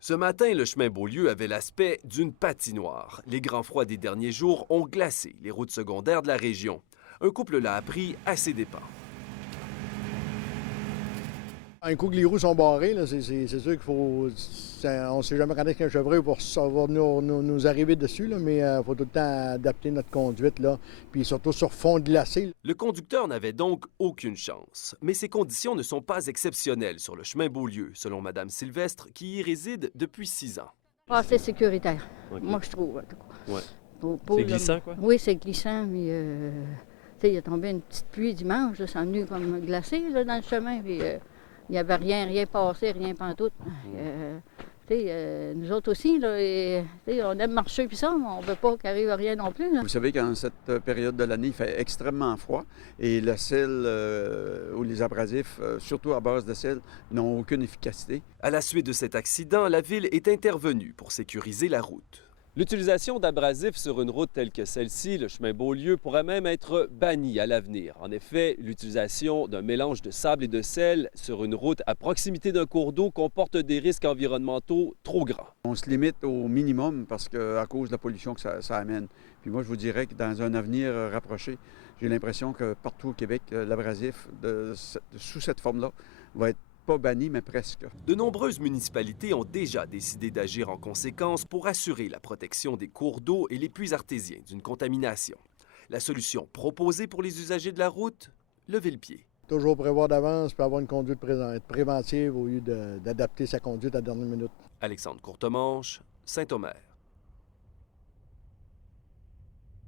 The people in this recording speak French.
Ce matin, le chemin Beaulieu avait l'aspect d'une patinoire. Les grands froids des derniers jours ont glacé les routes secondaires de la région. Un couple l'a appris à ses dépens. Un coup que les roues sont barrées, là, c'est sûr qu'il faut. On ne sait jamais quand est-ce qu'un chevreuil va savoir nous arriver dessus, là, mais il faut tout le temps adapter notre conduite, là, puis surtout sur fond glacé. Le conducteur n'avait donc aucune chance. Mais ces conditions ne sont pas exceptionnelles sur le chemin Beaulieu, selon Mme Sylvestre, qui y réside depuis 6 ans. Ah, c'est sécuritaire, Okay. moi je trouve. En tout cas. Ouais. C'est glissant, quoi? Oui, c'est glissant, mais il a tombé une petite pluie dimanche, là, c'est venu comme glacé là, dans le chemin, puis il n'y avait rien passé, rien pantoute. Nous autres aussi, là, on aime marcher puis ça, mais on ne veut pas qu'il arrive rien non plus. Là. Vous savez qu'en cette période de l'année, il fait extrêmement froid et le sel ou les abrasifs, surtout à base de sel, n'ont aucune efficacité. À la suite de cet accident, la ville est intervenue pour sécuriser la route. L'utilisation d'abrasifs sur une route telle que celle-ci, le chemin Beaulieu, pourrait même être bannie à l'avenir. En effet, l'utilisation d'un mélange de sable et de sel sur une route à proximité d'un cours d'eau comporte des risques environnementaux trop grands. On se limite au minimum parce qu'à cause de la pollution que ça amène. Puis moi, je vous dirais que dans un avenir rapproché, j'ai l'impression que partout au Québec, l'abrasif sous cette forme-là va être pas banni, mais presque. De nombreuses municipalités ont déjà décidé d'agir en conséquence pour assurer la protection des cours d'eau et les puits artésiens d'une contamination. La solution proposée pour les usagers de la route? Lever le pied. Toujours prévoir d'avance puis avoir une conduite préventive au lieu d'adapter sa conduite à la dernière minute. Alexandre Courtemanche, Saint-Omer.